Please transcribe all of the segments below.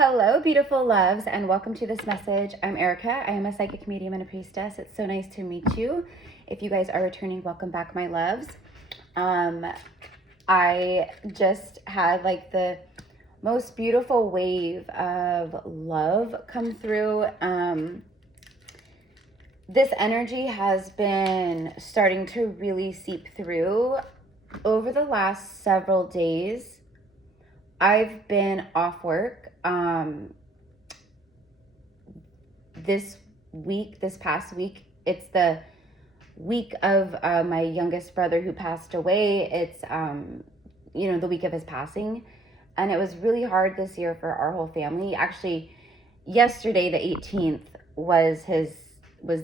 Hello, beautiful loves, and welcome to this message. I'm Erica. I am a psychic medium and a priestess. It's so nice to meet you. If you guys are returning, welcome back, my loves. I just had like the most beautiful wave of love come through. This energy has been starting to really seep through over the last several days. I've been off work. This past week, it's the week of my youngest brother who passed away. It's, the week of his passing. And it was really hard this year for our whole family. Actually, yesterday, the 18th, was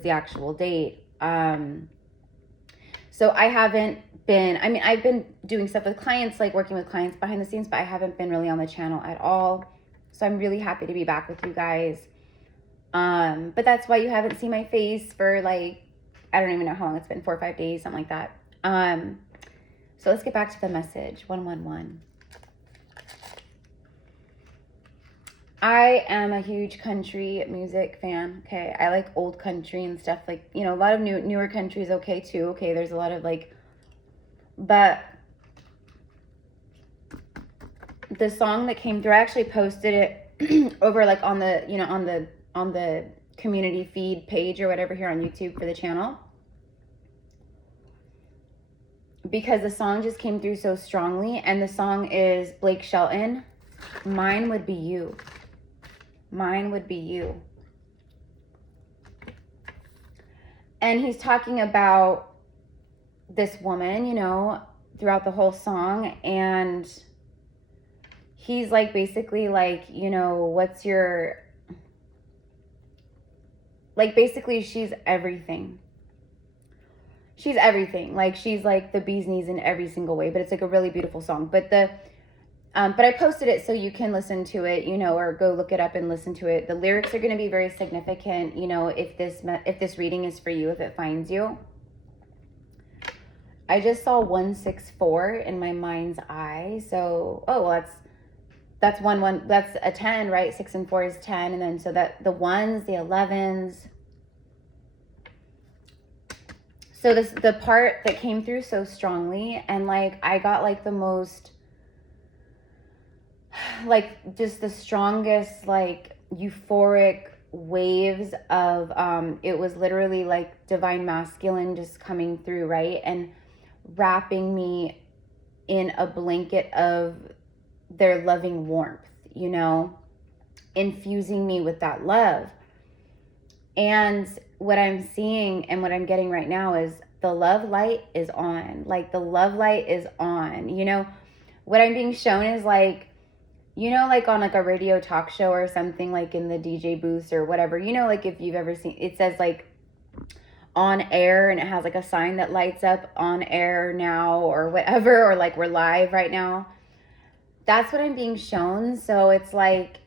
the actual date. So I haven't been, I've been doing stuff with clients, like working with clients behind the scenes, but I haven't been really on the channel at all. So I'm really happy to be back with you guys. But that's why you haven't seen my face for like, I don't even know how long it's been, 4 or 5 days, something like that. So let's get back to the message, 111. I am a huge country music fan, okay? I like old country and stuff, like, a lot of newer country is okay too, okay? There's a lot of like, but the song that came through, I actually posted it over like on the, on the community feed page or whatever here on YouTube for the channel. Because the song just came through so strongly, and the song is Blake Shelton, Mine Would Be You. Mine would be you. And he's talking about this woman, throughout the whole song, and he's like basically like, what's your, like basically she's everything. She's everything. Like she's like the bee's knees in every single way, but it's like a really beautiful song. But I posted it so you can listen to it, or go look it up and listen to it. The lyrics are going to be very significant, if this reading is for you, if it finds you. I just saw 164 in my mind's eye. So, that's that's a 10, right? 6 and 4 is 10. And then so that the 1s, the 11s. So the part that came through so strongly, and like I got like the most, like just the strongest like euphoric waves of it was literally like divine masculine just coming through, right? And wrapping me in a blanket of their loving warmth, infusing me with that love. And what I'm seeing and what I'm getting right now is the love light is on. Like the love light is on. What I'm being shown is like, like on like a radio talk show or something, like in the DJ booths or whatever, like if you've ever seen, it says like on air, and it has like a sign that lights up on air now or whatever, or like we're live right now. That's what I'm being shown. So it's like,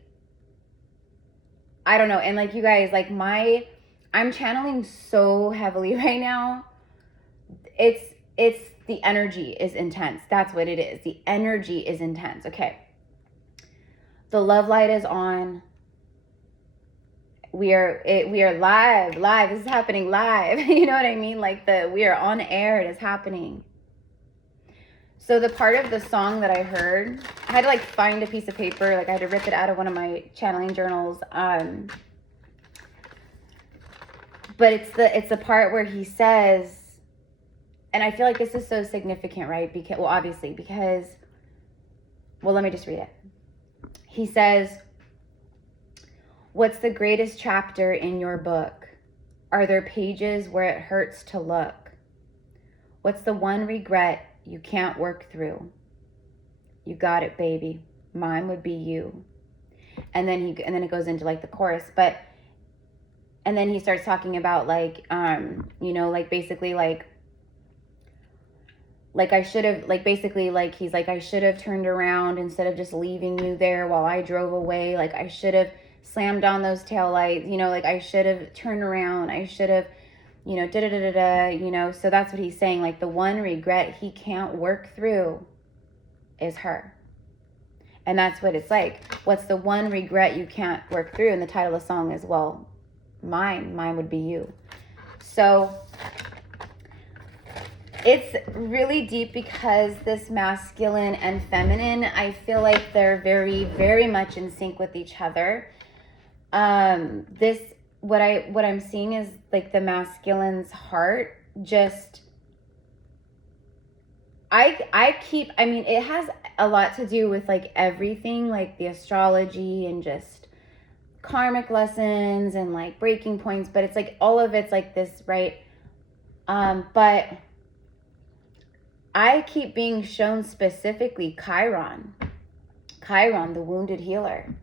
I don't know. And like you guys, like I'm channeling so heavily right now. It's the energy is intense. That's what it is. The energy is intense. Okay. The love light is on. We are live. This is happening live. You know what I mean? Like we are on air. It is happening. So the part of the song that I heard, I had to like find a piece of paper. Like I had to rip it out of one of my channeling journals. But it's the part where he says, and I feel like this is so significant, right? Because, well, obviously, because, well, let me just read it. He says, what's the greatest chapter in your book? Are there pages where it hurts to look? What's the one regret you can't work through? You got it, baby. Mine would be you. And then it goes into like the chorus, and then he starts talking about like, like basically like I should have, like basically like he's like, I should have turned around instead of just leaving you there while I drove away. Like I should have slammed on those taillights, like I should have turned around. I should have, so that's what he's saying. Like the one regret he can't work through is her. And that's what it's like. What's the one regret you can't work through? And the title of the song is, well, mine would be you. So it's really deep because this masculine and feminine, I feel like they're very, very much in sync with each other. What I'm seeing is like the masculine's heart just, I mean, it has a lot to do with like everything, like the astrology and just karmic lessons and like breaking points, but it's like all of it's like this, right? But I keep being shown specifically Chiron, the wounded healer.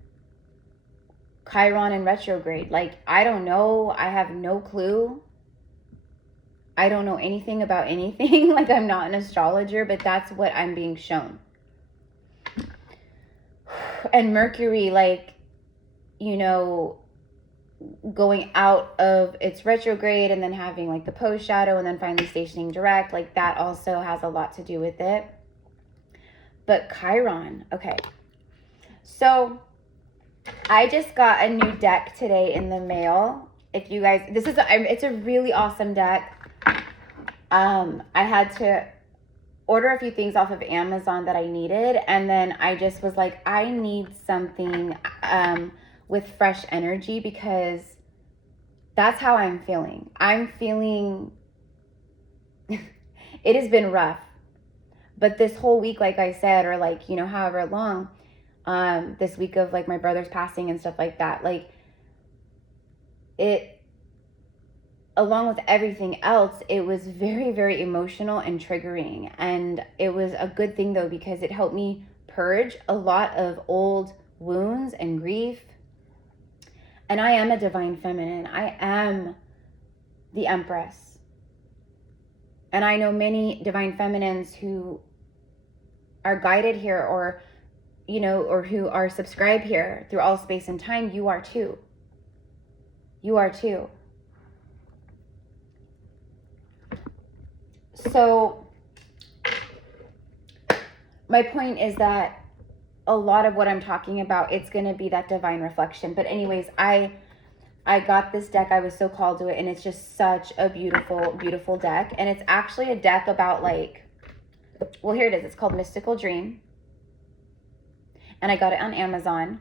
Chiron in retrograde. Like, I don't know. I have no clue. I don't know anything about anything. Like, I'm not an astrologer, but that's what I'm being shown. And Mercury, like, you know, going out of its retrograde and then having like the post shadow and then finally stationing direct, like that also has a lot to do with it. But Chiron, okay. So I just got a new deck today in the mail. If you guys, it's a really awesome deck. I had to order a few things off of Amazon that I needed, and then I just was like, I need something with fresh energy, because that's how I'm feeling. I'm feeling it has been rough, but this whole week, like I said, or like, you know, however long, this week of like my brother's passing and stuff like that, like it, along with everything else, it was very, very emotional and triggering. And it was a good thing though, because it helped me purge a lot of old wounds and grief. And I am a divine feminine. I am the Empress. And I know many divine feminines who are guided here, or, you know, or who are subscribed here through all space and time. You are too. You are too. So my point is that a lot of what I'm talking about, it's going to be that divine reflection. But anyways, I got this deck. I was so called to it, and it's just such a beautiful, beautiful deck. And it's actually a deck about like, well, here it is. It's called Mystical Dream. And I got it on Amazon.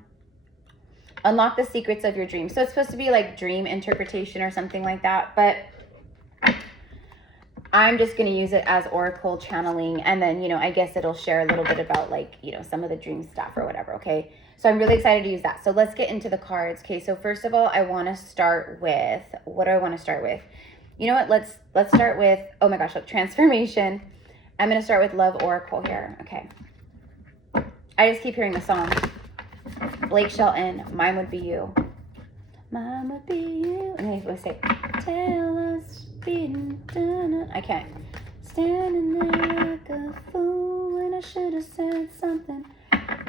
Unlock the secrets of your dreams. So it's supposed to be like dream interpretation or something like that. But I'm just going to use it as oracle channeling. And then, you know, I guess it'll share a little bit about like, you know, some of the dream stuff or whatever. Okay. So I'm really excited to use that. So let's get into the cards. Okay. So first of all, I want to start with, what do I want to start with? You know what? Let's start with, oh my gosh, look, transformation. I'm going to start with love oracle here. Okay. I just keep hearing the song. Blake Shelton, Mine Would Be You. Mine would be you. And then he's going to say, tell us. I can't. Standing there like a fool when I should have said something.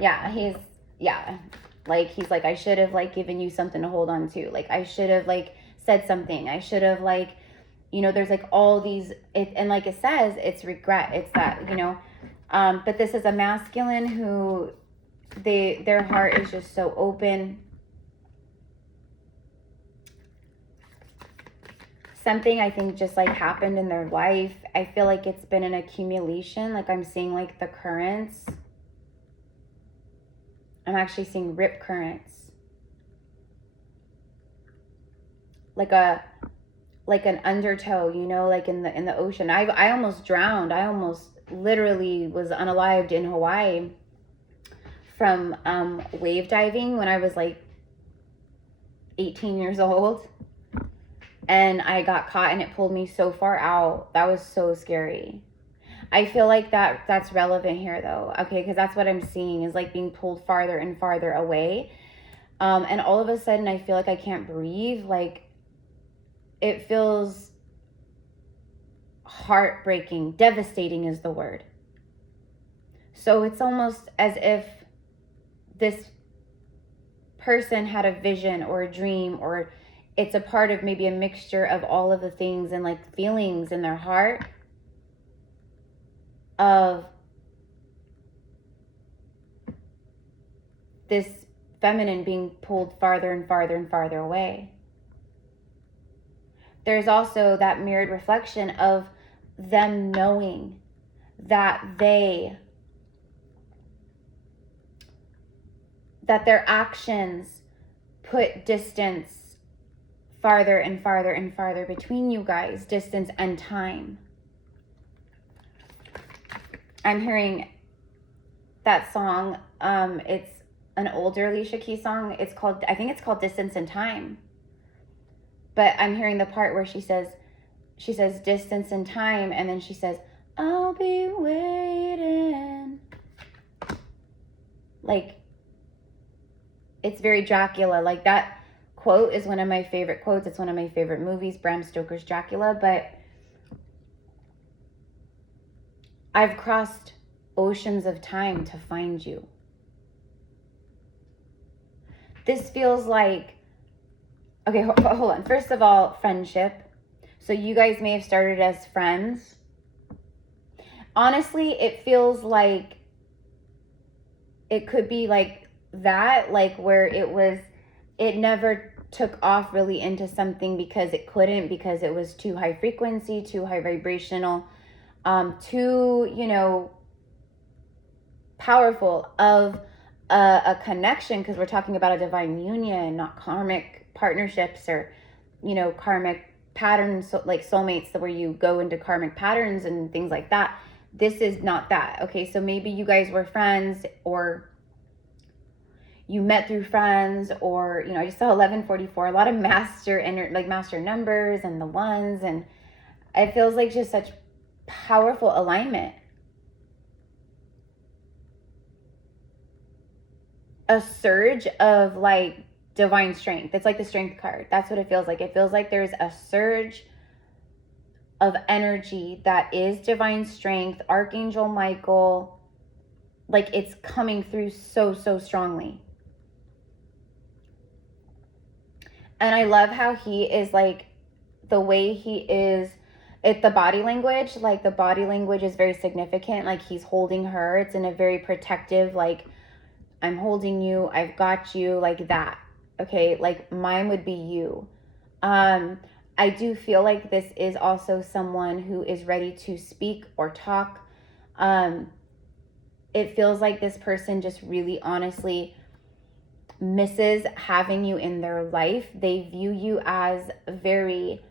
Yeah, he's like, I should have like given you something to hold on to. Like, I should have like said something. I should have like, you know, there's like all these, and like it says, it's regret. It's that, you know, but this is a masculine who their heart is just so open. Something I think just like happened in their life. I feel like it's been an accumulation. Like I'm seeing like the currents. I'm actually seeing rip currents. Like an undertow, you know, like in the ocean. I almost drowned. I almost literally was unalived in Hawaii from wave diving when I was like 18 years old. And I got caught and it pulled me so far out. That was so scary. I feel like that's relevant here though. Okay, because that's what I'm seeing is like being pulled farther and farther away. And all of a sudden I feel like I can't breathe. Like it feels heartbreaking. Devastating is the word. So it's almost as if this person had a vision or a dream, or it's a part of maybe a mixture of all of the things and like feelings in their heart of this feminine being pulled farther and farther and farther away. There's also that mirrored reflection of them knowing that their actions put distance farther and farther and farther between you guys, distance and time. I'm hearing that song. It's an older Alicia Keys song. I think it's called Distance and Time. But I'm hearing the part where she says distance and time, and then she says, I'll be waiting. Like, it's very Dracula. Like, that quote is one of my favorite quotes. It's one of my favorite movies, Bram Stoker's Dracula. But I've crossed oceans of time to find you. This feels like, okay, hold on. First of all, friendship. So you guys may have started as friends. Honestly, it feels like it could be like that, like where it never took off really into something because it couldn't, because it was too high frequency, too high vibrational, too, powerful of a connection, because we're talking about a divine union, not karmic partnerships or, karmic patterns, so like soulmates, where you go into karmic patterns and things like that. This is not that. Okay, so maybe you guys were friends, or you met through friends, or, I just saw 1144, a lot of master numbers and the ones, and it feels like just such powerful alignment. A surge of like divine strength. It's like the strength card. That's what it feels like. It feels like there's a surge of energy that is divine strength, Archangel Michael, like it's coming through so strongly. And I love how he is, like, the way he is, the body language, like the body language is very significant. Like he's holding her. It's in a very protective, like, I'm holding you, I've got you, like that. Okay, like mine would be you. I do feel like this is also someone who is ready to speak or talk. It feels like this person just really honestly misses having you in their life. They view you as very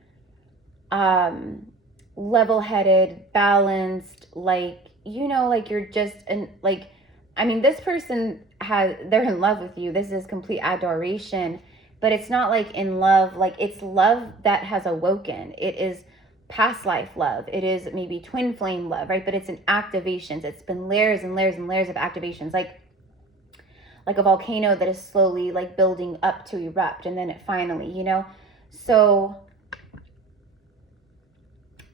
level-headed, balanced, like, like you're just this person they're in love with you. This is complete adoration, but it's not like in love, like it's love that has awoken. It is past life love. It is maybe twin flame love, right? But it's an activations. It's been layers and layers and layers of activations, like a volcano that is slowly like building up to erupt, and then it finally, So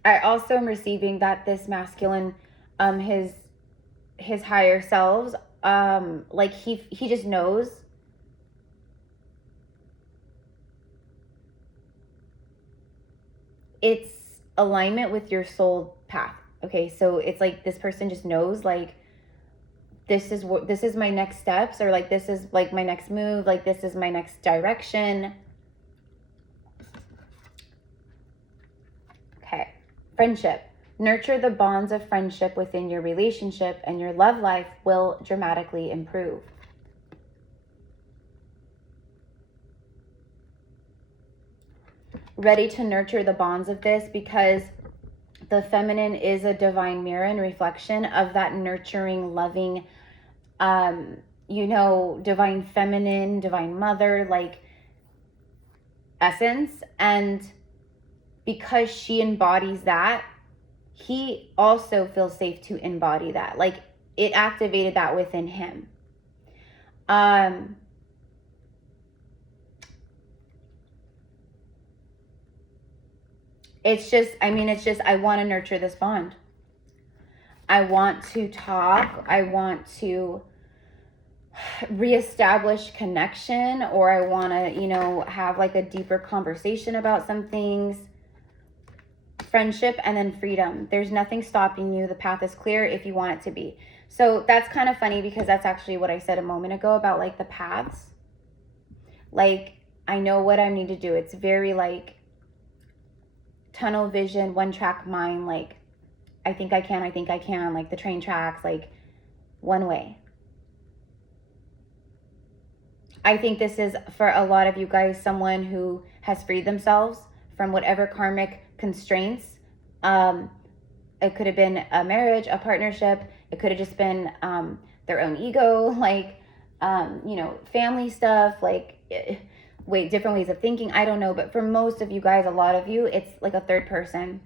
I also am receiving that this masculine, his higher selves, like he just knows. It's alignment with your soul path. Okay, so it's like this person just knows, like, this is my next steps, or like this is like my next move, like this is my next direction. Okay, friendship. Nurture the bonds of friendship within your relationship, and your love life will dramatically improve. Ready to nurture the bonds of this, because the feminine is a divine mirror and reflection of that nurturing, loving, divine feminine, divine mother, like essence. And because she embodies that, he also feels safe to embody that. Like it activated that within him. It's just, I want to nurture this bond. I want to talk. I want to reestablish connection, or I want to, have like a deeper conversation about some things. Friendship and then freedom. There's nothing stopping you. The path is clear if you want it to be. So that's kind of funny because that's actually what I said a moment ago about like the paths. Like, I know what I need to do. It's very like tunnel vision, one track mind. Like, I think I can, like the train tracks, like one way. I think this is, for a lot of you guys, someone who has freed themselves from whatever karmic constraints. It could have been a marriage, a partnership. It could have just been their own ego, like, you know, family stuff, like, different ways of thinking. I don't know. But for most of you guys, a lot of you, it's like a third person.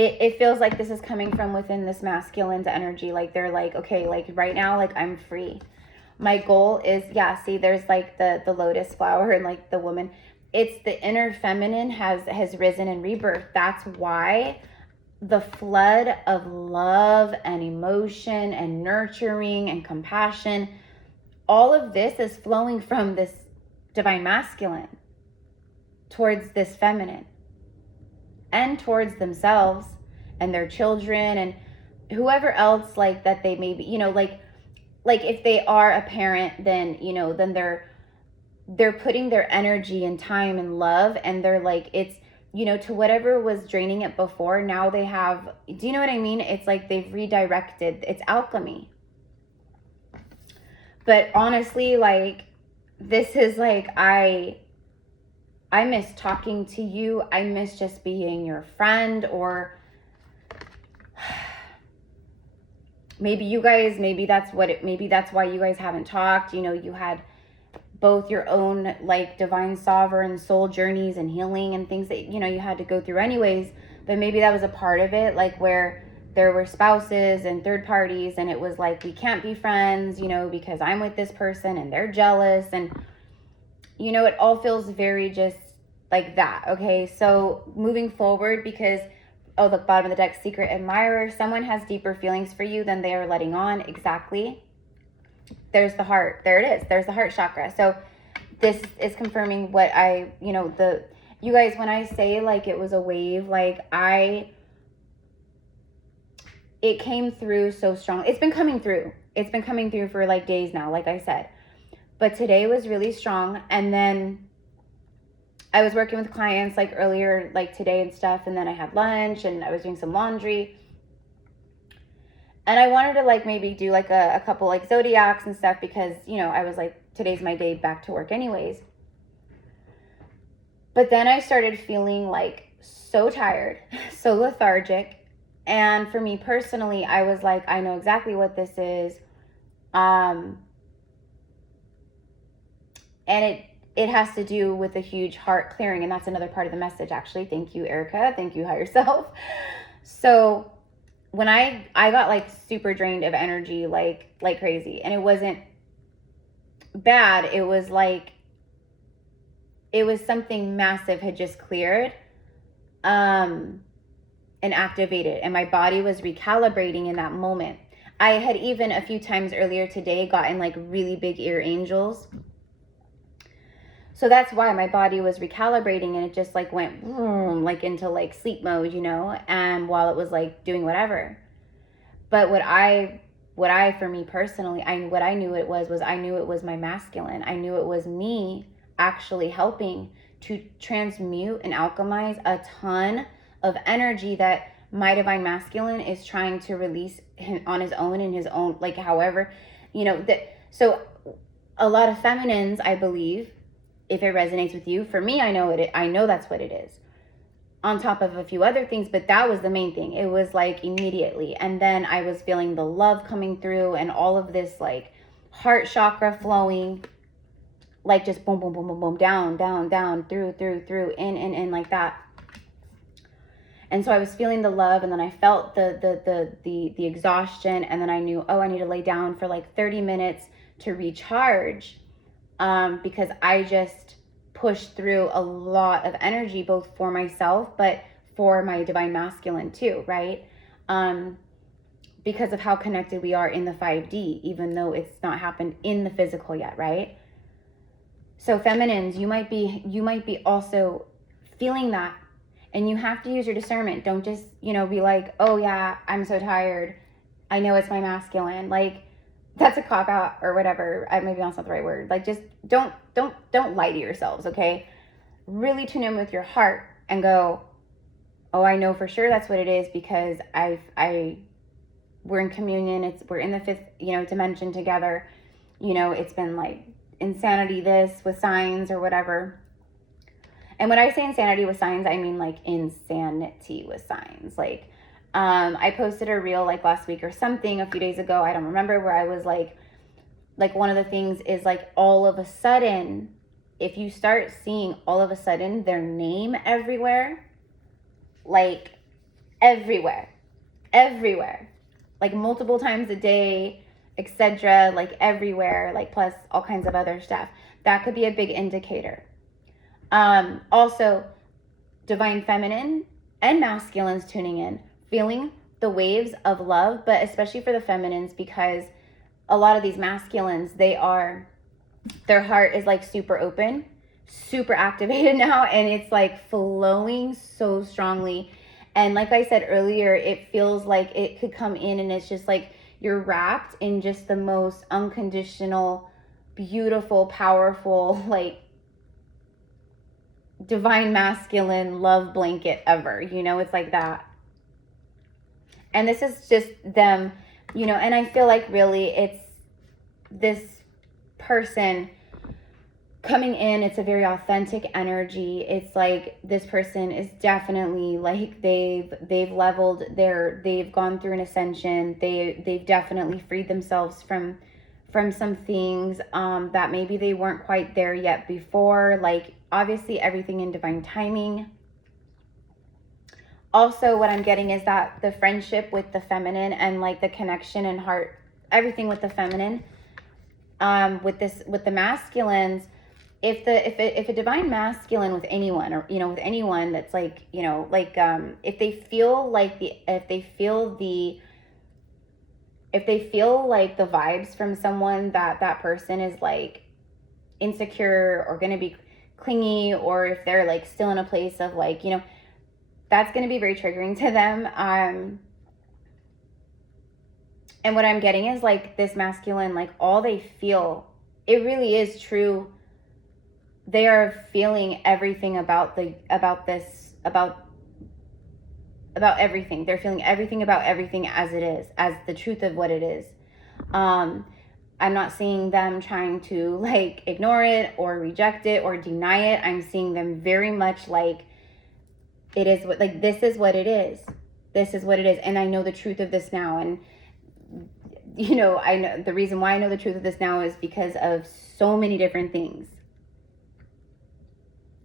It feels like this is coming from within this masculine's energy. Like, they're like, okay, like right now, like I'm free. My goal is, yeah, see, there's like the lotus flower and like the woman. It's the inner feminine has risen in rebirth. That's why the flood of love and emotion and nurturing and compassion, all of this is flowing from this divine masculine towards this feminine and towards themselves and their children and whoever else, like, that they may be, you know, like if they are a parent, then, you know, then they're putting their energy and time and love, and they're like, it's, you know, to whatever was draining it before, now they have, do you know what I mean? It's like they've redirected. It's alchemy. But honestly, like, this is like, I miss talking to you. I miss just being your friend. Or maybe you guys, maybe that's why you guys haven't talked. You know, you had both your own like divine sovereign soul journeys and healing and things that, you know, you had to go through anyways. But maybe that was a part of it, like where there were spouses and third parties, and it was like, we can't be friends, you know, because I'm with this person and they're jealous. And, you know, it all feels very just like that. Okay, so moving forward, because, oh, the bottom of the deck, secret admirer, someone has deeper feelings for you than they are letting on. Exactly. There's the heart. There it is. There's the heart chakra. So this is confirming what I, you know, you guys, when I say like it was a wave, like it came through so strong. It's been coming through. It's been coming through for like days now, like I said. But today was really strong. And then I was working with clients like earlier, like today and stuff. And then I had lunch and I was doing some laundry. And I wanted to like maybe do like a couple like zodiacs and stuff because, you know, I was like, today's my day back to work anyways. But then I started feeling like so tired, so lethargic. And for me personally, I was like, I know exactly what this is. And it has to do with a huge heart clearing. And that's another part of the message, actually. Thank you, Erica. Thank you, higher self. So when I got like super drained of energy, like crazy, and it wasn't bad. It was like, it was something massive had just cleared, and activated, and my body was recalibrating in that moment. I had even a few times earlier today gotten like really big ear angels. So that's why my body was recalibrating, and it just like went boom, like into like sleep mode, you know, and while it was like doing whatever. But what I for me personally, what I knew it was I knew it was my masculine. I knew it was me actually helping to transmute and alchemize a ton of energy that my divine masculine is trying to release on his own, in his own, like, however, you know, that. So a lot of feminines, I believe, if it resonates with you, for me, I know that's what it is, on top of a few other things, but that was the main thing. It was like immediately. And then I was feeling the love coming through and all of this like heart chakra flowing, like just boom, boom, boom, boom, boom, down, down, down, through, in, like that. And so I was feeling the love, and then I felt the exhaustion, and then I knew, oh, I need to lay down for like 30 minutes to recharge, because I just pushed through a lot of energy, both for myself, but for my divine masculine too, right? Because of how connected we are in the 5D, even though it's not happened in the physical yet, right? So feminines, you might be also feeling that, and you have to use your discernment. Don't just, you know, be like, oh yeah, I'm so tired, I know it's my masculine. Like, that's a cop out or whatever. Maybe that's not the right word. Like, just don't lie to yourselves, okay? Really tune in with your heart and go, oh, I know for sure that's what it is, because we're in communion. We're in the fifth, you know, dimension together. You know, it's been like insanity this with signs or whatever. And when I say insanity with signs, I mean like insanity with signs. Like, I posted a reel like last week or something, a few days ago, I don't remember, where I was like one of the things is like, all of a sudden, if you start seeing all of a sudden their name everywhere, like everywhere, like multiple times a day, etc., like everywhere, like plus all kinds of other stuff, that could be a big indicator. Also, divine feminine and masculines tuning in, feeling the waves of love, but especially for the feminines, because a lot of these masculines, their heart is like super open, super activated now, and it's like flowing so strongly. And like I said earlier, it feels like it could come in and it's just like you're wrapped in just the most unconditional, beautiful, powerful, like divine masculine love blanket ever. You know, it's like that. And this is just them, you know, and I feel like really it's this person coming in. It's a very authentic energy. It's like this person is definitely like they've leveled they've gone through an ascension. They've definitely freed themselves from some things that maybe they weren't quite there yet before. Like, obviously everything in divine timing. Also, what I'm getting is that the friendship with the feminine and like the connection and heart, everything with the feminine, with the masculines, if a divine masculine with anyone, or you know, with anyone that's like, you know, like if they feel like the vibes from someone that person is like insecure or going to be clingy, or if they're like still in a place of like, you know, that's going to be very triggering to them. And what I'm getting is like this masculine, like all they feel, it really is true. They are feeling everything about everything. They're feeling everything about everything as it is, as the truth of what it is. I'm not seeing them trying to like ignore it or reject it or deny it. I'm seeing them very much like it is what, like, this is what it is. This is what it is. And I know the truth of this now. And, you know, I know the reason why I know the truth of this now is because of so many different things.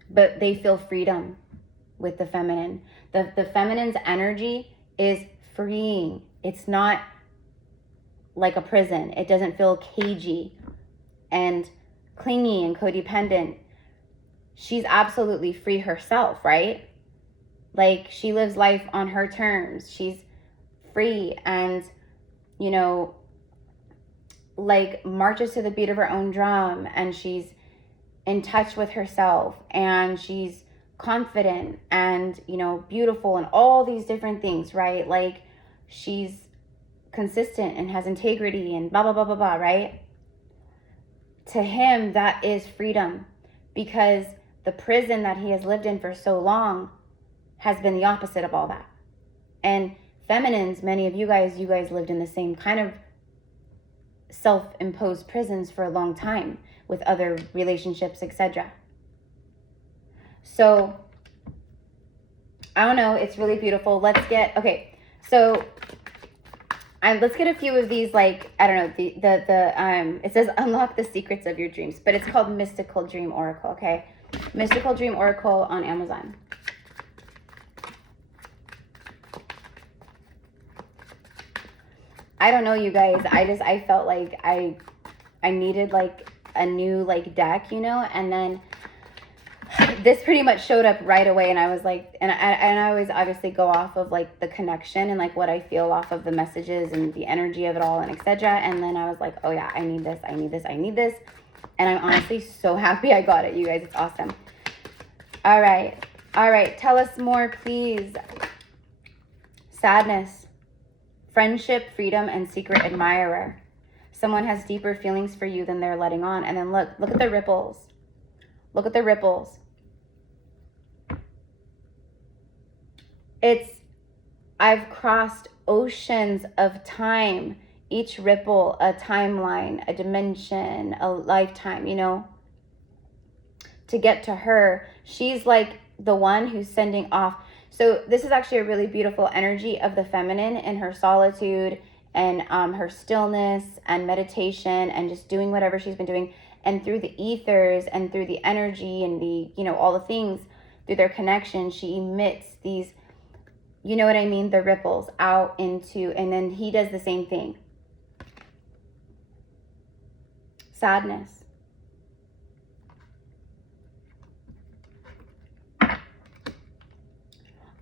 But they feel freedom with the feminine. The feminine's energy is freeing. It's not like a prison. It doesn't feel cagey and clingy and codependent. She's absolutely free herself, right? Like, she lives life on her terms. She's free and, you know, like marches to the beat of her own drum, and she's in touch with herself, and she's confident and, you know, beautiful and all these different things, right? Like, she's consistent and has integrity and blah, blah, blah, blah, blah, right? To him, that is freedom, because the prison that he has lived in for so long has been the opposite of all that. And feminines, many of you guys lived in the same kind of self-imposed prisons for a long time with other relationships, etc. So I don't know, it's really beautiful. Let's get a few of these, like, I don't know, it says unlock the secrets of your dreams, but it's called Mystical Dream Oracle, okay? Mystical Dream Oracle on Amazon. I don't know, you guys. I felt like I needed like a new like deck, you know, and then this pretty much showed up right away, and I was like, and I always obviously go off of like the connection and like what I feel off of the messages and the energy of it all and etc. And then I was like, oh yeah, I need this. And I'm honestly so happy I got it, you guys. It's awesome. All right. All right. Tell us more, please. Sadness, friendship, freedom, and secret admirer. Someone has deeper feelings for you than they're letting on. And then look at the ripples. Look at the ripples. I've crossed oceans of time. Each ripple, a timeline, a dimension, a lifetime, you know, to get to her. She's like the one who's sending off. So this is actually a really beautiful energy of the feminine in her solitude and her stillness and meditation and just doing whatever she's been doing. And through the ethers and through the energy and the, you know, all the things, through their connection, she emits these, you know what I mean, the ripples out into, and then he does the same thing. Sadness.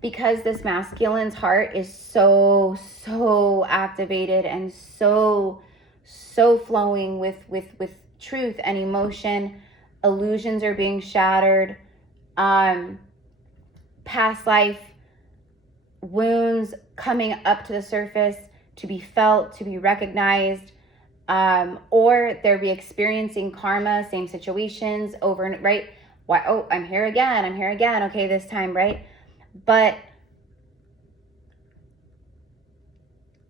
Because this masculine's heart is so activated and so flowing with truth and emotion. Illusions are being shattered. Past life wounds coming up to the surface to be felt, to be recognized. Or they're re-experiencing karma, same situations over and right. Why? Oh, I'm here again. Okay, this time, right? But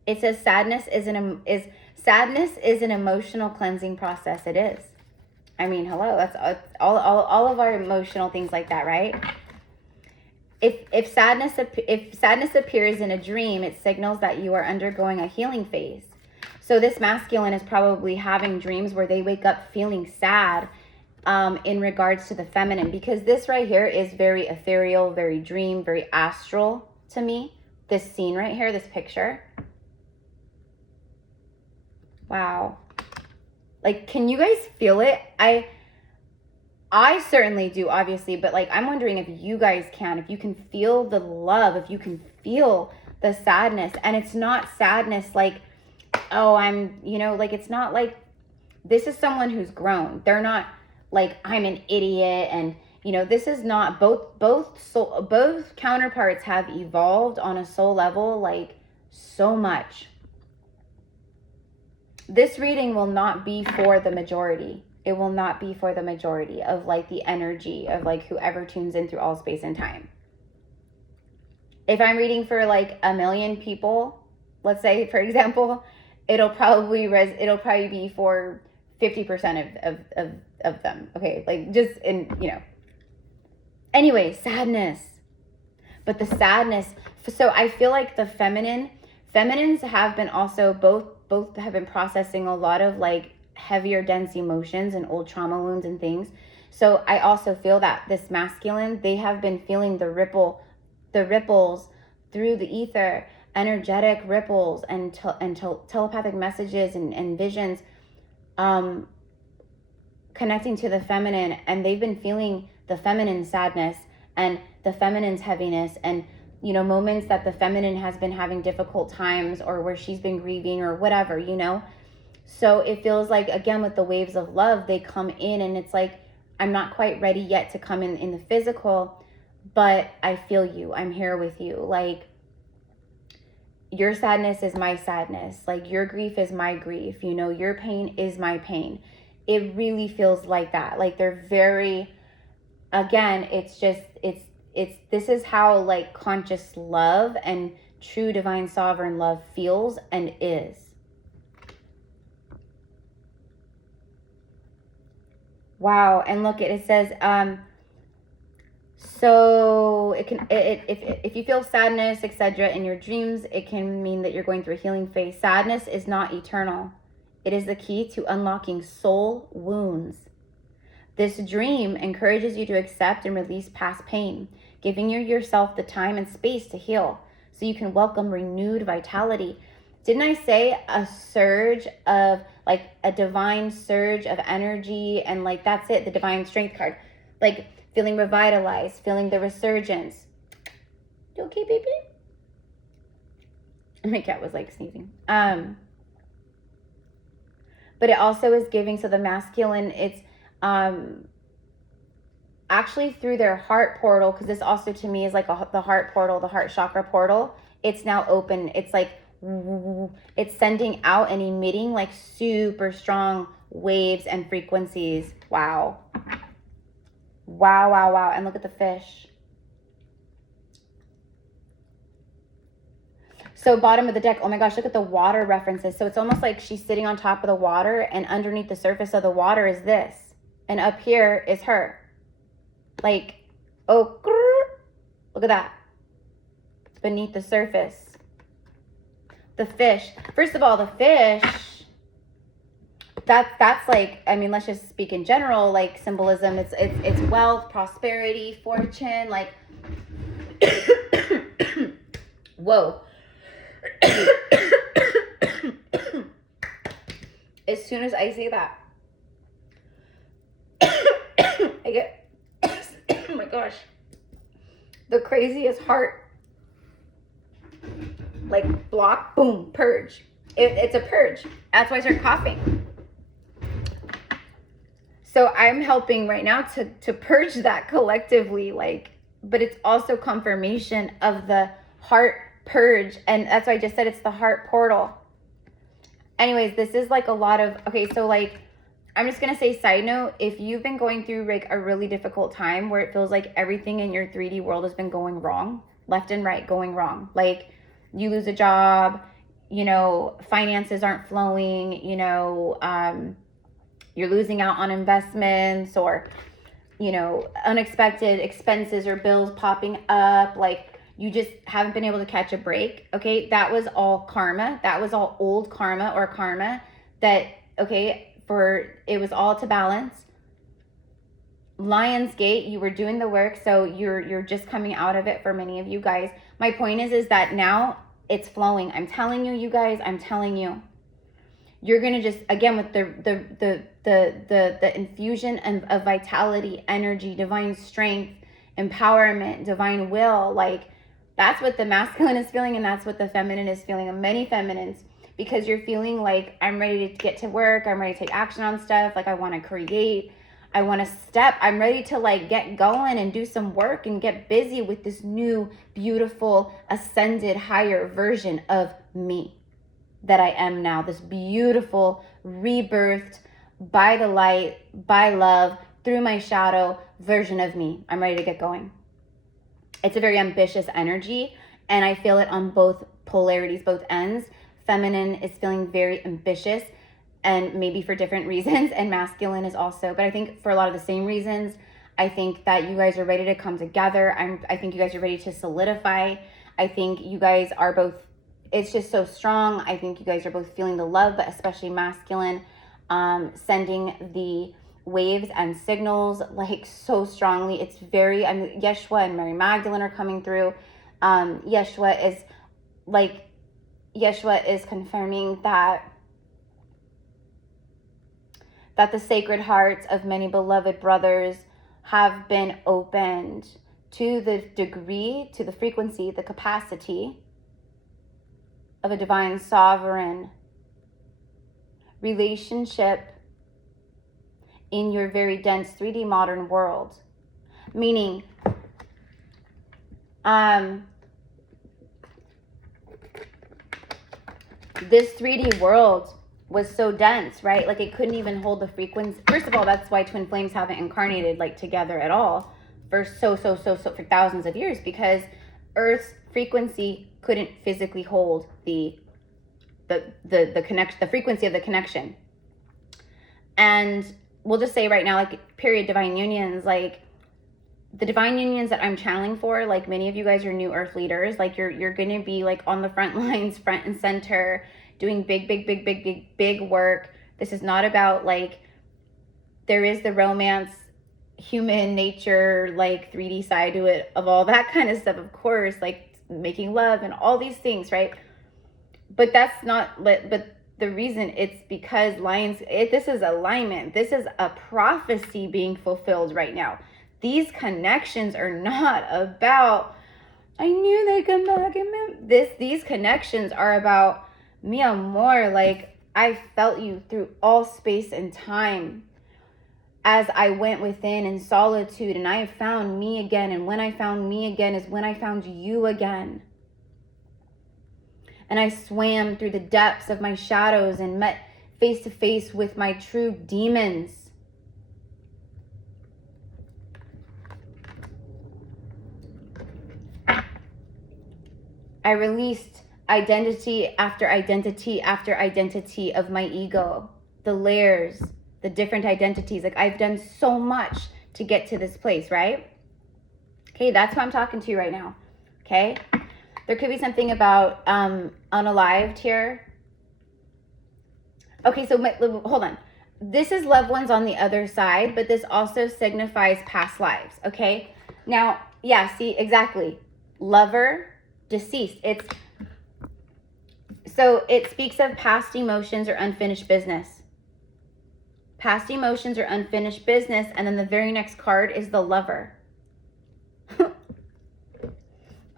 it says sadness is an emotional cleansing process. It is. I mean, hello. That's all of our emotional things like that, right? If sadness appears in a dream, it signals that you are undergoing a healing phase. So this masculine is probably having dreams where they wake up feeling sad in regards to the feminine, because this right here is very ethereal, very dream, very astral to me. This scene right here, this picture. Wow. Like, can you guys feel it? I certainly do, obviously, but like, I'm wondering if you guys can, if you can feel the love, if you can feel the sadness. And it's not sadness like, oh, I'm, you know, like, it's not like, this is someone who's grown. They're not like, I'm an idiot. And, you know, this is not, both counterparts have evolved on a soul level, like, so much. This reading will not be for the majority. It will not be for the majority of like the energy of like whoever tunes in through all space and time. If I'm reading for like 1 million people, let's say, for example, it'll probably be for 50% of them. Okay, like just in, you know. Anyway, sadness. But the sadness, so I feel like the feminines have been also both have been processing a lot of like heavier, dense emotions and old trauma wounds and things. So I also feel that this masculine, they have been feeling the ripples through the ether, energetic ripples and telepathic messages and visions, connecting to the feminine, and they've been feeling the feminine sadness and the feminine's heaviness, and you know, moments that the feminine has been having difficult times or where she's been grieving or whatever, you know. So it feels like, again, with the waves of love, they come in and it's like, I'm not quite ready yet to come in the physical, but I feel you. I'm here with you. Like, your sadness is my sadness. Like, your grief is my grief. You know, your pain is my pain. It really feels like that. Like, they're very, again, it's this is how like conscious love and true divine sovereign love feels and is. Wow. And look, it says, so it can, if you feel sadness, etc. in your dreams, it can mean that you're going through a healing phase. Sadness is not eternal. It is the key to unlocking soul wounds. This dream encourages you to accept and release past pain, giving yourself the time and space to heal so you can welcome renewed vitality. Didn't I say a surge of, like a divine surge of energy, and like that's it, the divine strength card. Like feeling revitalized, feeling the resurgence. You okay, baby? My cat was like sneezing. But but it also is giving, so the masculine, it's actually through their heart portal, because this also to me is like the heart portal, the heart chakra portal. It's now open. It's like, it's sending out and emitting like super strong waves and frequencies. Wow. Wow, wow, wow. And look at the fish. So bottom of the deck, oh my gosh, look at the water references. So it's almost like she's sitting on top of the water, and underneath the surface of the water is this. And up here is her. Like, oh, look at that. Beneath the surface. The fish. First of all, the fish, that's like, I mean, let's just speak in general, like symbolism. It's wealth, prosperity, fortune, like, whoa. As soon as I say that, I get, oh my gosh, the craziest heart, like block, boom, purge. It's a purge. That's why I start coughing. So I'm helping right now to purge that collectively, like, but it's also confirmation of the heart purge. And that's why I just said it's the heart portal. Anyways, this is like a lot of, okay, so like, I'm just going to say side note, if you've been going through like a really difficult time where it feels like everything in your 3D world has been going wrong, left and right going wrong, like you lose a job, you know, finances aren't flowing, you know, you're losing out on investments, or, you know, unexpected expenses or bills popping up, like you just haven't been able to catch a break. Okay, that was all karma. That was all old karma or karma that, okay, it was all to balance. Lionsgate, you were doing the work, so you're just coming out of it for many of you guys. My point is that now it's flowing. I'm telling you, you guys, I'm telling you. You're gonna just, again, with the infusion of vitality, energy, divine strength, empowerment, divine will, like that's what the masculine is feeling, and that's what the feminine is feeling, and many feminines, because you're feeling like, I'm ready to get to work, I'm ready to take action on stuff, like I want to create, I want to step, I'm ready to like get going and do some work and get busy with this new, beautiful, ascended, higher version of me that I am now, this beautiful, rebirthed, by the light, by love, through my shadow version of me. I'm ready to get going. It's a very ambitious energy, and I feel it on both polarities, both ends. Feminine is feeling very ambitious, and maybe for different reasons, and masculine is also, but I think for a lot of the same reasons. I think that you guys are ready to come together. I think you guys are ready to solidify. I think you guys are both, it's just so strong. I think you guys are both feeling the love, but especially masculine, sending the waves and signals like so strongly. It's very, I mean, Yeshua and Mary Magdalene are coming through. Yeshua is confirming that the sacred hearts of many beloved brothers have been opened to the degree, to the frequency, the capacity of a divine sovereign relationship in your very dense 3D modern world. Meaning, this 3D world was so dense, right? Like it couldn't even hold the frequency. First of all, that's why twin flames haven't incarnated like together at all for so for thousands of years, because Earth's frequency couldn't physically hold the connection, the frequency of the connection. And we'll just say right now, like period, divine unions, like the divine unions that I'm channeling for, like many of you guys are new earth leaders, like you're gonna be like on the front lines, front and center, doing big work. This is not about like, there is the romance, human nature, like 3D side to it, of all that kind of stuff, of course, like making love and all these things, right? But that's not, but the reason, it's because this is alignment. This is a prophecy being fulfilled right now. These connections are not about, I knew they'd come back and these connections are about mi amor, like I felt you through all space and time as I went within in solitude, and I found me again. And when I found me again is when I found you again. And I swam through the depths of my shadows and met face to face with my true demons. I released identity after identity after identity of my ego, the layers, the different identities. Like, I've done so much to get to this place, right? Okay, that's who I'm talking to right now. Okay, there could be something about unalived here. Okay, so hold on. This is loved ones on the other side, but this also signifies past lives. Okay, now, yeah, see, exactly. Lover, deceased. So it speaks of past emotions or unfinished business. Past emotions or unfinished business, and then the very next card is the lover.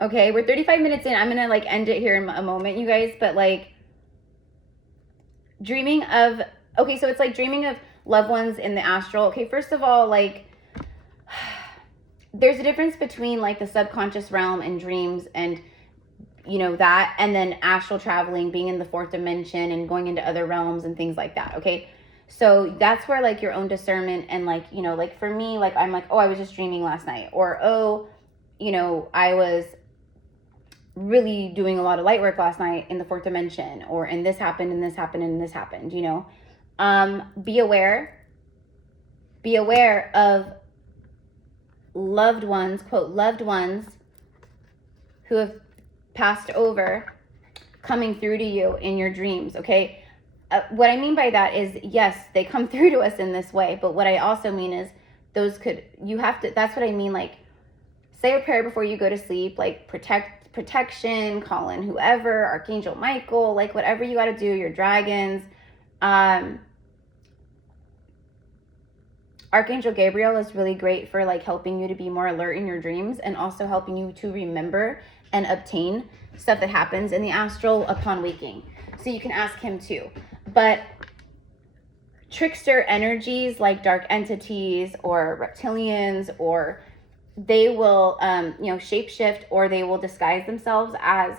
Okay, we're 35 minutes in. I'm gonna like end it here in a moment, you guys, but like dreaming of, okay, so it's like dreaming of loved ones in the astral. Okay, first of all, like there's a difference between like the subconscious realm and dreams and you know that, and then astral traveling, being in the fourth dimension and going into other realms and things like that. Okay, so that's where like your own discernment and like, you know, like for me, like I'm like, oh, I was just dreaming last night, or oh, you know, I was really doing a lot of light work last night in the fourth dimension, or and this happened and this happened and this happened, you know. Be aware of loved ones, quote, loved ones who have passed over coming through to you in your dreams. Okay, what I mean by that is, yes, they come through to us in this way, but what I also mean is those could, you have to, that's what I mean, like say a prayer before you go to sleep, like protection, call in whoever, Archangel Michael, like whatever you got to do, your dragons. Archangel Gabriel is really great for like helping you to be more alert in your dreams, and also helping you to remember and obtain stuff that happens in the astral upon waking. So you can ask him too. But trickster energies like dark entities or reptilians, or they will, you know, shapeshift, or they will disguise themselves as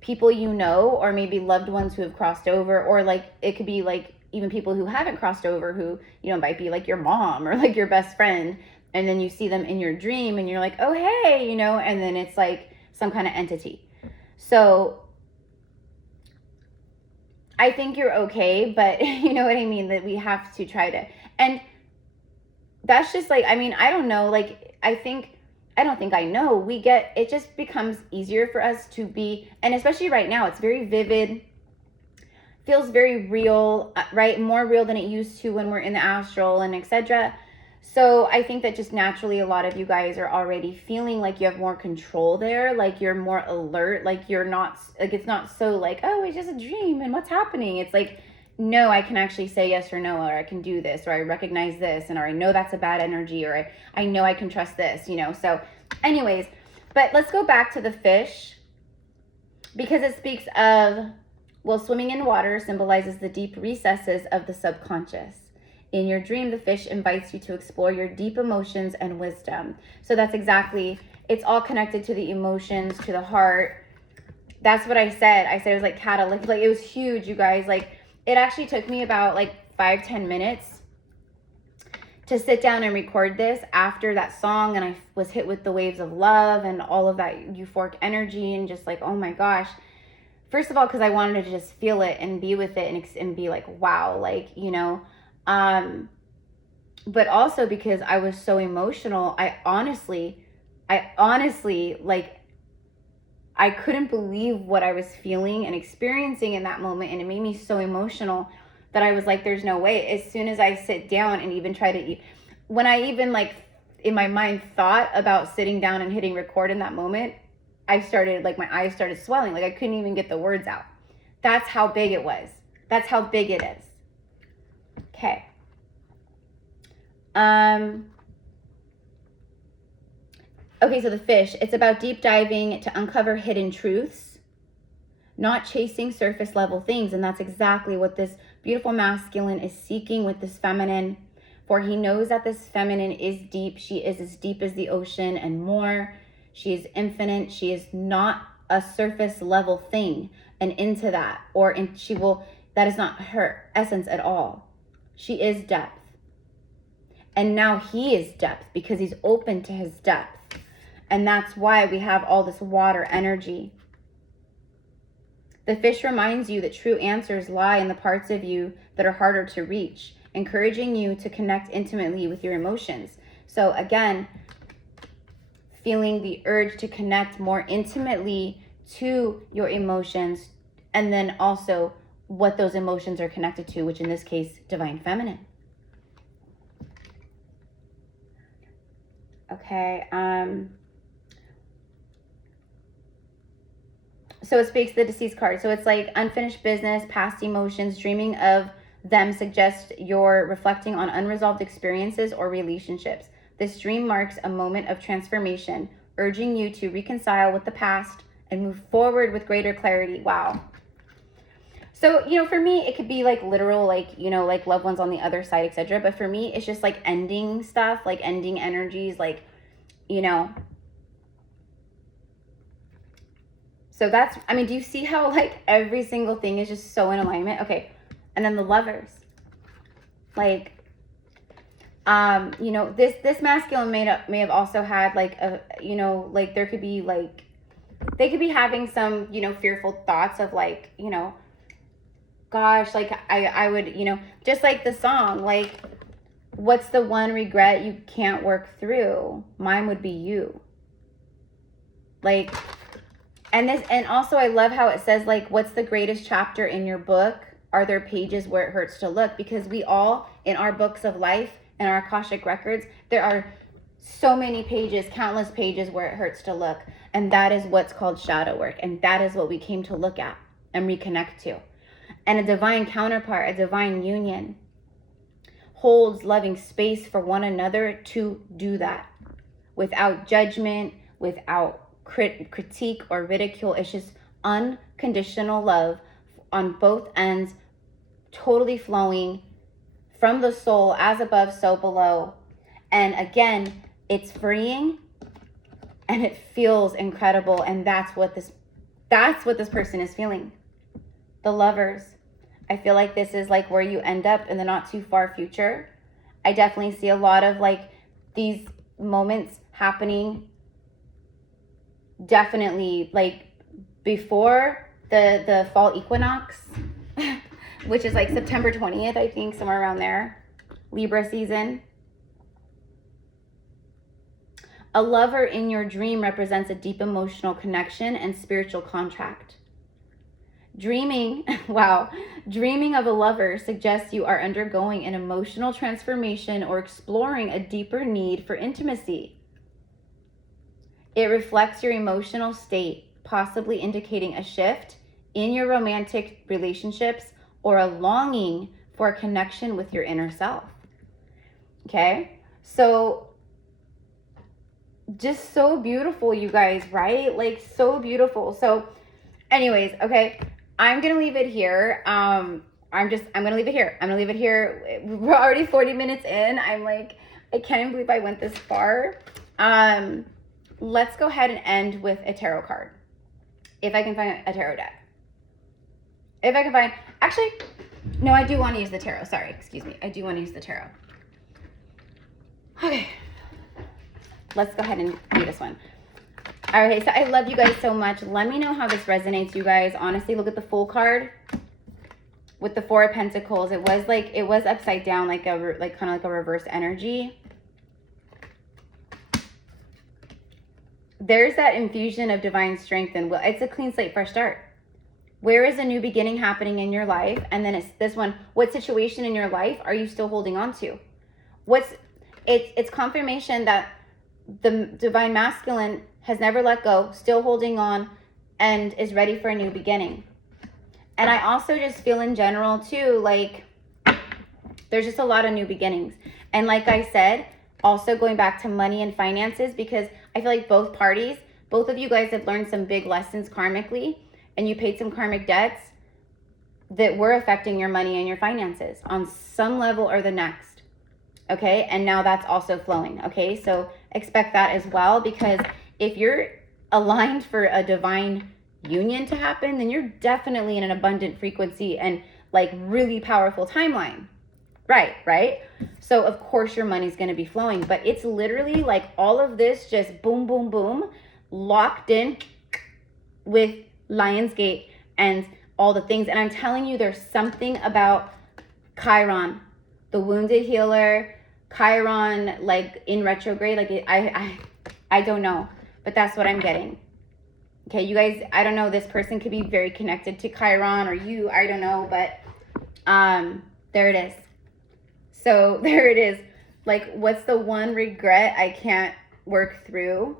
people you know, or maybe loved ones who have crossed over, or like it could be like even people who haven't crossed over, who, you know, might be like your mom or like your best friend, and then you see them in your dream and you're like, oh hey, you know, and then it's like some kind of entity. So I think you're okay, but you know what I mean, that we have to try to, and that's just like, I mean, I don't know, like I don't think I know, we get, it just becomes easier for us to be, and especially right now, it's very vivid, feels very real, right? More real than it used to when we're in the astral and etc. So I think that just naturally a lot of you guys are already feeling like you have more control there, like you're more alert, like you're not, like it's not so like, oh, it's just a dream and what's happening. It's like, no, I can actually say yes or no, or I can do this, or I recognize this, and or I know that's a bad energy, or I know I can trust this, you know. So anyways, but let's go back to the fish, because it speaks of, well, swimming in water symbolizes the deep recesses of the subconscious. In your dream, the fish invites you to explore your deep emotions and wisdom. So that's exactly, it's all connected to the emotions, to the heart. That's what I said. I said it was like catalytic, like it was huge, you guys. Like it actually took me about like 5-10 minutes to sit down and record this after that song, and I was hit with the waves of love and all of that euphoric energy, and just like, oh my gosh. First of all, because I wanted to just feel it and be with it and be like, wow, like, you know, but also because I was so emotional. I honestly, like, I couldn't believe what I was feeling and experiencing in that moment. And it made me so emotional that I was like, there's no way. As soon as I sit down and even try to eat, when I even like in my mind thought about sitting down and hitting record in that moment, I started, like, my eyes started swelling. Like I couldn't even get the words out. That's how big it was. That's how big it is. Okay. Okay, so the fish, it's about deep diving to uncover hidden truths, not chasing surface level things. And that's exactly what this beautiful masculine is seeking with this feminine, for he knows that this feminine is deep. She is as deep as the ocean and more. She is infinite. She is not a surface level thing and into that, that is not her essence at all. She is depth. And now he is depth because he's open to his depth. And that's why we have all this water energy. The fish reminds you that true answers lie in the parts of you that are harder to reach, encouraging you to connect intimately with your emotions. So again, feeling the urge to connect more intimately to your emotions, and then also what those emotions are connected to, which in this case, divine feminine. Okay, so it speaks the deceased card. So it's like unfinished business, past emotions, dreaming of them suggests you're reflecting on unresolved experiences or relationships. This dream marks a moment of transformation, urging you to reconcile with the past and move forward with greater clarity. Wow. So, you know, for me, it could be like literal, like, you know, like loved ones on the other side, etc. But for me, it's just like ending stuff, like ending energies, like, you know. So that's, I mean, do you see how like every single thing is just so in alignment? Okay. And then the lovers. Like, you know, this masculine may have also had like a, you know, like there could be like, they could be having some, you know, fearful thoughts of like, you know, gosh, like I would, you know, just like the song, like, what's the one regret you can't work through? Mine would be you. Like, and also I love how it says like, what's the greatest chapter in your book? Are there pages where it hurts to look? Because we all, in our books of life and our Akashic records, there are so many pages, countless pages where it hurts to look. And that is what's called shadow work. And that is what we came to look at and reconnect to. And a divine counterpart, a divine union, holds loving space for one another to do that without judgment, without critique or ridicule. It's just unconditional love on both ends, totally flowing from the soul, as above, so below. And again, it's freeing and it feels incredible. And that's what this person is feeling. The lovers. I feel like this is like where you end up in the not too far future. I definitely see a lot of like these moments happening definitely like before the fall equinox, which is like September 20th, I think, somewhere around there. Libra season. A lover in your dream represents a deep emotional connection and spiritual contract. Dreaming of a lover suggests you are undergoing an emotional transformation or exploring a deeper need for intimacy. It reflects your emotional state, possibly indicating a shift in your romantic relationships or a longing for a connection with your inner self. Okay? So just so beautiful, you guys, right? Like so beautiful. So anyways, okay, I'm going to leave it here. I'm going to leave it here. I'm going to leave it here. We're already 40 minutes in. I'm like, I can't even believe I went this far. Let's go ahead and end with a tarot card. If I can find a tarot deck. If I can find, actually, no, I do want to use the tarot. Sorry, excuse me. I do want to use the tarot. Okay. Let's go ahead and do this one. All right, so I love you guys so much. Let me know how this resonates, you guys. Honestly, look at the Fool card with the Four of Pentacles. It was upside down, like kind of like a reverse energy. There's that infusion of divine strength and will. It's a clean slate, fresh start. Where is a new beginning happening in your life? And then it's this one. What situation in your life are you still holding on to? It's confirmation that the divine masculine has never let go, still holding on, and is ready for a new beginning. And I also just feel in general too, like there's just a lot of new beginnings. And like I said, also going back to money and finances, because I feel like both parties, both of you guys have learned some big lessons karmically, and you paid some karmic debts. that were affecting your money and your finances on some level or the next. Okay, and now that's also flowing. Okay, so expect that as well, because if you're aligned for a divine union to happen, then you're definitely in an abundant frequency and like really powerful timeline. Right? So of course your money's going to be flowing, but it's literally like all of this just boom, boom, boom, locked in with Lionsgate and all the things. And I'm telling you, there's something about Chiron, the wounded healer, Chiron, like in retrograde, like I don't know, but that's what I'm getting. Okay, you guys, I don't know, this person could be very connected to Chiron, or you, I don't know, but there it is. So there it is. Like, what's the one regret I can't work through?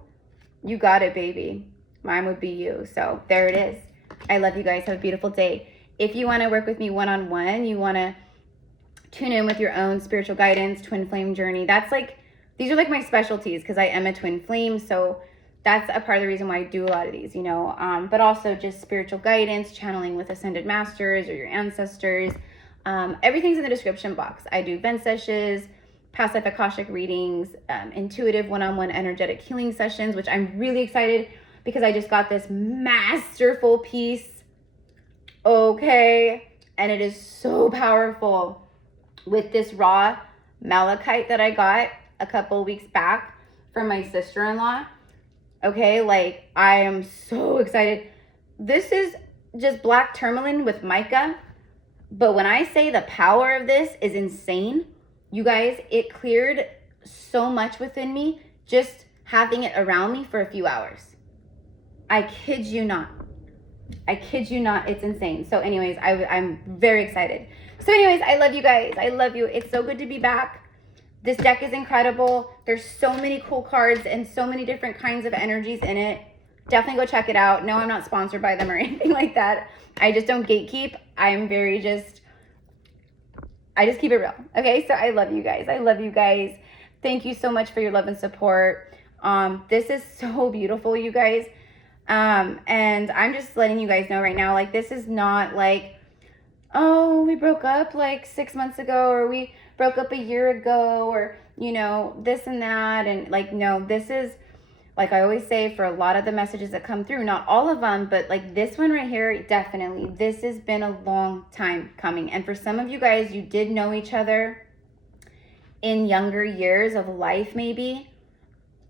You got it, baby. Mine would be you. So there it is. I love you guys. Have a beautiful day. If you want to work with me one-on-one, you want to tune in with your own spiritual guidance, twin flame journey. That's like, these are like my specialties because I am a twin flame. So that's a part of the reason why I do a lot of these, you know, but also just spiritual guidance, channeling with ascended masters or your ancestors. Everything's in the description box. I do vent sessions, passive Akashic readings, intuitive one-on-one energetic healing sessions, which I'm really excited because I just got this masterful piece. Okay. And it is so powerful with this raw malachite that I got a couple weeks back from my sister-in-law. Okay. Like, I am so excited. This is just black tourmaline with mica. But when I say the power of this is insane, you guys, it cleared so much within me just having it around me for a few hours. I kid you not. I kid you not. It's insane. So anyways, I'm very excited. So anyways, I love you guys. I love you. It's so good to be back. This deck is incredible. There's so many cool cards and so many different kinds of energies in it. Definitely go check it out. No, I'm not sponsored by them or anything like that. I just don't gatekeep. I'm very I just keep it real. Okay, so I love you guys. I love you guys. Thank you so much for your love and support. This is so beautiful, you guys. And I'm just letting you guys know right now, like, this is not like, oh, we broke up like 6 months ago, or we broke up a year ago, or, you know, this and that. And like, no, this is, like I always say, for a lot of the messages that come through, not all of them, but like this one right here, definitely, this has been a long time coming. And for some of you guys, you did know each other in younger years of life, maybe,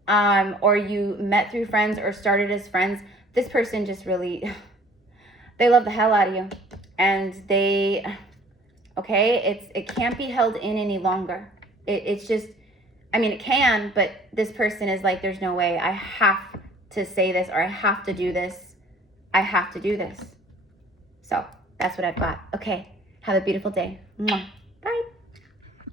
or you met through friends or started as friends. This person just really, they love the hell out of you. And they, okay, it can't be held in any longer. It's just, I mean, it can, but this person is like, there's no way. I have to say this, or I have to do this. I have to do this. So that's what I've got. Okay. Have a beautiful day. Mwah.